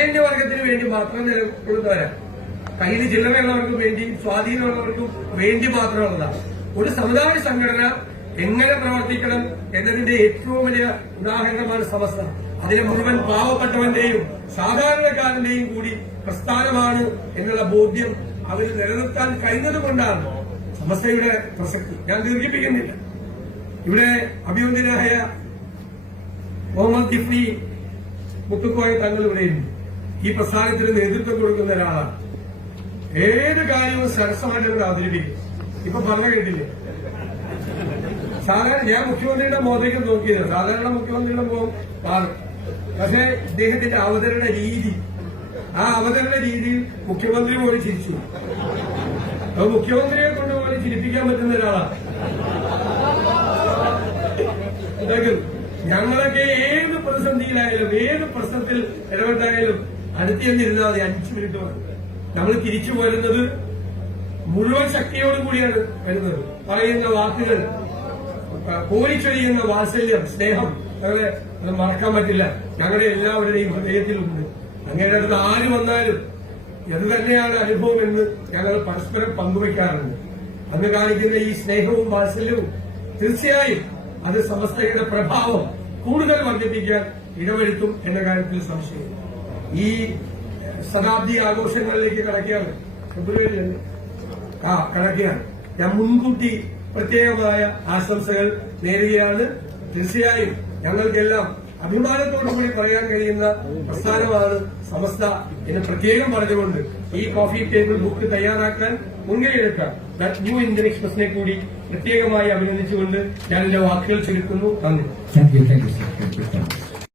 വർഗത്തിന് വേണ്ടി മാത്രം നിലകൊള്ളുന്നവരാണ് കയ്യിൽ ചില്ലറയുള്ളവർക്കും വേണ്ടി സ്വാധീനമുള്ളവർക്കും വേണ്ടി മാത്രമുള്ളതാണ് ഒരു സമുദായ സംഘടന എങ്ങനെ പ്രവർത്തിക്കണം എന്നതിന്റെ ഏറ്റവും വലിയ ഉദാഹരണമാണ് സമസ്ത. അതിലെ മുഴുവൻ പാവപ്പെട്ടവന്റെയും സാധാരണക്കാരന്റെയും കൂടി പ്രസ്ഥാനമാണ് എന്നുള്ള ബോധ്യം അവർ നിലനിർത്താൻ കഴിഞ്ഞത് കൊണ്ടാണ് സമസ്തയുടെ പ്രസക്തി. ഞാൻ ദീർഘിപ്പിക്കുന്നില്ല. ഇവിടെ അഭിവന്ദനായ മുഹമ്മദ് ജിഫ്രി മുത്തുക്കോയ തങ്ങൾ ഇവിടെയുണ്ട്. ഈ പ്രസ്ഥാനത്തിന് നേതൃത്വം കൊടുക്കുന്ന ഒരാളാണ് ഏത് കാര്യവും സരസമായിട്ട് ഇവിടെ അവതരിപ്പിക്കും. ഇപ്പൊ പറഞ്ഞു കേട്ടില്ല? സാധാരണ ഞാൻ മുഖ്യമന്ത്രിയുടെ മുഖത്തേക്ക് നോക്കിയത് സാധാരണ മുഖ്യമന്ത്രിയുടെ മുഖം മാറും പക്ഷെ ഇദ്ദേഹത്തിന്റെ അവതരണ രീതി ആ അവതരണ രീതിയിൽ മുഖ്യമന്ത്രി പോലും ചിരിച്ചു. അപ്പൊ മുഖ്യമന്ത്രിയെ കൊണ്ട് പോലും ചിരിപ്പിക്കാൻ പറ്റുന്ന ഒരാളാണ് ഞങ്ങളൊക്കെ ഏത് പ്രതിസന്ധിയിലായാലും ഏത് പ്രശ്നത്തിൽ ഇടപെട്ടായാലും അടുത്ത് ചെന്നിരുന്നാൽ മതി അഞ്ചു മിനിറ്റ് മതി നമ്മൾ തിരിച്ചു വരുന്നത് മുഴുവൻ ശക്തിയോടും കൂടിയാണ് വരുന്നത് പറയുന്ന വാക്കുകൾ കോരിച്ചൊരിയുന്ന വാത്സല്യം സ്നേഹം ഞങ്ങളെ അത് മറക്കാൻ പറ്റില്ല. ഞങ്ങളുടെ എല്ലാവരുടെയും ഹൃദയത്തിലുണ്ട്. അങ്ങയുടെ അടുത്ത് ആര് വന്നാലും എന്ത് തന്നെയാണ് അനുഭവം എന്ന് ഞങ്ങൾ പരസ്പരം പങ്കുവയ്ക്കാറുണ്ട് അന്ന് കാണിക്കുന്ന ഈ സ്നേഹവും വാത്സല്യവും തീർച്ചയായും അത് സമസ്തയുടെ പ്രഭാവം കൂടുതൽ വർദ്ധിപ്പിക്കാൻ ഇടവരുത്തും എന്ന കാര്യത്തിൽ സംശയം ഈ ശതാബ്ദി ആഘോഷങ്ങളിലേക്ക് കടക്കുകയാണ്. ഫെബ്രുവരി? ആ കടക്കുകയാണ്. ഞാൻ മുൻകൂട്ടി പ്രത്യേകമായ ആശംസകൾ നേരുകയാണ്. തീർച്ചയായും ഞങ്ങൾക്കെല്ലാം അഭിമാനത്തോടു കൂടി പറയാൻ കഴിയുന്ന പ്രസ്ഥാനമാണ് സമസ്ത എന്ന് പ്രത്യേകം പറഞ്ഞുകൊണ്ട് ഈ കോഫി ടേബിൾ ബുക്ക് തയ്യാറാക്കാൻ മുൻകൈയെടുക്കാൻ ന്യൂ ഇന്ത്യൻ എക്സ്പ്രസിനെ കൂടി പ്രത്യേകമായി അഭിനന്ദിച്ചുകൊണ്ട് ഞാൻ എന്റെ വാക്കുകൾ ചുരുക്കുന്നു. നന്ദി.